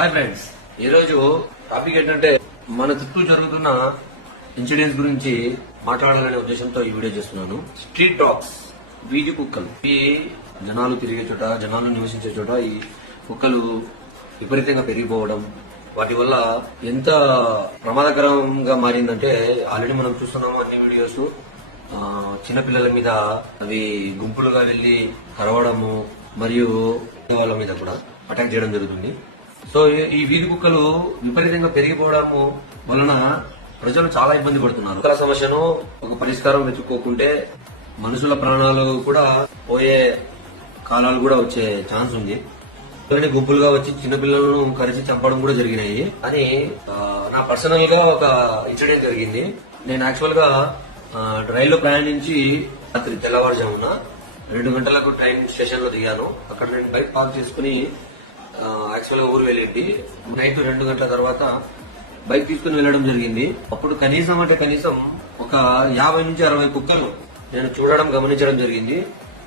Hi friends, ఈ రోజు topic ఏంటంటే మన చుట్టూ జరుగుతున్న ఇన్సిడెంట్స్ గురించి మాట్లాడాలనే ఉద్దేశంతో ఈ వీడియో చేస్తున్నాను. స్ట్రీట్ డాగ్స్, వీధి కుక్కలు. ఈ జనాలు తిరిగే చోట, జనాలు నివసించే చోట ఈ కుక్కలు విపరీతంగా పెరిగిపోవడం, వాటి వల్ల ఎంత ప్రమాదకరంగా మారిందంటే ఆల్రెడీ మనం చూస్తున్నాము అన్ని వీడియోస్. చిన్నపిల్లల మీద అవి గుంపులుగా వెళ్లి కరవడము మరియు వాళ్ళ మీద కూడా అటాక్ చేయడం జరుగుతుంది. సో ఈ వీధి కుక్కలు విపరీతంగా పెరిగిపోవడము వలన ప్రజలు చాలా ఇబ్బంది పడుతున్నారు. కుక్కల సమస్యను ఒక పరిష్కారం వెతుక్కోకుంటే మనుషుల ప్రాణాలు కూడా పోయే కాలాలు కూడా వచ్చే ఛాన్స్ ఉంది. గుంపులుగా వచ్చి చిన్నపిల్లలను కరిచి చంపడం కూడా జరిగినాయి అని నా పర్సనల్ గా ఒక ఇన్సిడెంట్ జరిగింది. నేను యాక్చువల్ గా రైల్లో ప్రయాణించి రాత్రి తెల్లవారుజామున 2 గంటలకు ట్రైన్ స్టేషన్ లో దిగాను. అక్కడ నేను బైక్ పార్క్ చేసుకుని యాక్చువల్ గా ఊరు వెళ్ళేది. నైట్ 2 గంటల తర్వాత బైక్ తీసుకుని వెళ్ళడం జరిగింది. అప్పుడు కనీసం ఒక 50 నుంచి 60 కుక్కలు నేను చూడడం గమనించడం జరిగింది.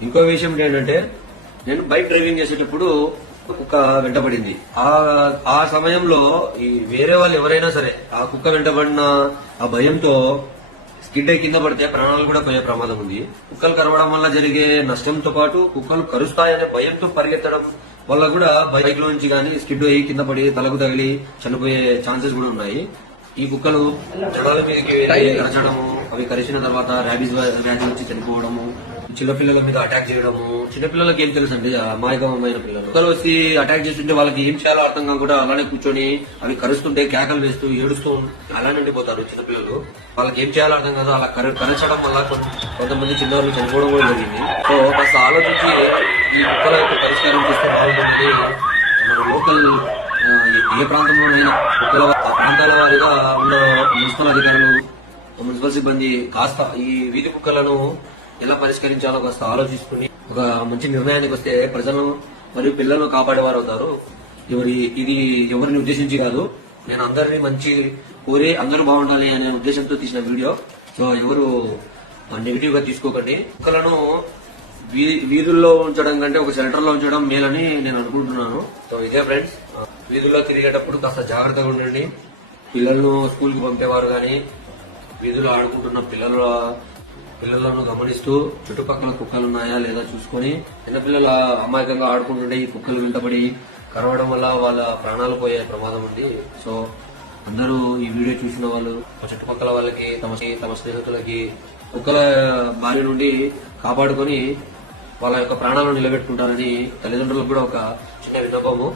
ఇంకో విషయం ఏంటంటే, నేను బైక్ డ్రైవింగ్ చేసేటప్పుడు కుక్క వెంటబడింది. ఆ సమయంలో ఈ వేరే వాళ్ళు ఎవరైనా సరే ఆ కుక్క వెంటబడిన ఆ భయంతో స్కిడ్ అయి కింద పడితే ప్రాణాలు కూడా పోయే ప్రమాదం ఉంది. కుక్కలు కరవడం వల్ల జరిగే నష్టంతో పాటు కుక్కలు కరుస్తాయనే భయంతో పరిగెత్తడం వల్ల కూడా బైక్ లో నుంచి గానీ స్కిడ్ అయ్యి కింద పడి తలకు తగిలి చనిపోయే ఛాన్సెస్ కూడా ఉన్నాయి. ఈ కుక్కలు జనాల మీదకి కరచడము, అవి కరిచిన తర్వాత ర్యాబీస్ వ్యాధి వచ్చి చనిపోవడము, చిన్నపిల్లల మీద అటాక్ చేయడము. చిన్నపిల్లలకి ఏం తెలుసు అండి, అమాయకమైన పిల్లలు. కుక్కలు వచ్చి అటాక్ చేస్తుంటే వాళ్ళకి ఏం చేయాలో అర్థం కాకుండా అలానే కూర్చొని అవి కరుస్తుంటే కేకలు వేస్తూ ఏడుస్తూ అలానే ఉండిపోతారు చిన్నపిల్లలు. వాళ్ళకి ఏం చేయాలో అర్థం కాదు. అలా కరచడం వల్ల కొంతమంది చిన్నవాళ్ళు చనిపోవడం కూడా జరిగింది. సో కాస్త ఆలోచించి ఈ కుక్కల యొక్క పరిష్కారం చేస్తే బాగుంటుంది. మన లోకల్ ఏ ప్రాంతంలోనైనా కుక్కల ప్రాంతాల వారిగా ఉన్న మున్సిపల్ అధికారులు, మున్సిపల్ సిబ్బంది కాస్త ఈ వీధి కుక్కలను ఎలా పరిష్కరించాలో కాస్త ఆలోచించుకుని ఒక మంచి నిర్ణయానికి వస్తే ప్రజలను మరియు పిల్లలను కాపాడేవారు అవుతారు. ఇది ఎవరిని ఉద్దేశించి కాదు, నేను అందరినీ మంచి కోరి అందరూ బాగుండాలి అనే ఉద్దేశంతో తీసిన వీడియో. సో ఎవరు నెగిటివ్ గా తీసుకోకండి. కుక్కలను వీధుల్లో ఉంచడం కంటే ఒక షెల్టర్ లో ఉంచడం మేలని నేను అనుకుంటున్నాను. సో ఇదే ఫ్రెండ్స్, వీధుల్లో తిరిగేటప్పుడు కాస్త జాగ్రత్తగా ఉండండి. పిల్లలను స్కూల్ కి పంపేవారు గాని వీధుల్లో ఆడుకుంటున్న పిల్లలను గమనిస్తూ చుట్టుపక్కల కుక్కలు ఉన్నాయా లేదా చూసుకుని, చిన్నపిల్లలు అమాయకంగా ఆడుకుంటుంటే ఈ కుక్కలు వెంటబడి కరవడం వల్ల వాళ్ళ ప్రాణాలు పోయే ప్రమాదం ఉంది. సో అందరూ ఈ వీడియో చూసిన వాళ్ళు చుట్టుపక్కల వాళ్ళకి తమ స్నేహితులకి కుక్కల బారి నుండి కాపాడుకొని వాళ్ళ యొక్క ప్రాణాలను నిలబెట్టుకుంటారని తల్లిదండ్రులకు కూడా ఒక చిన్న విన్నపము.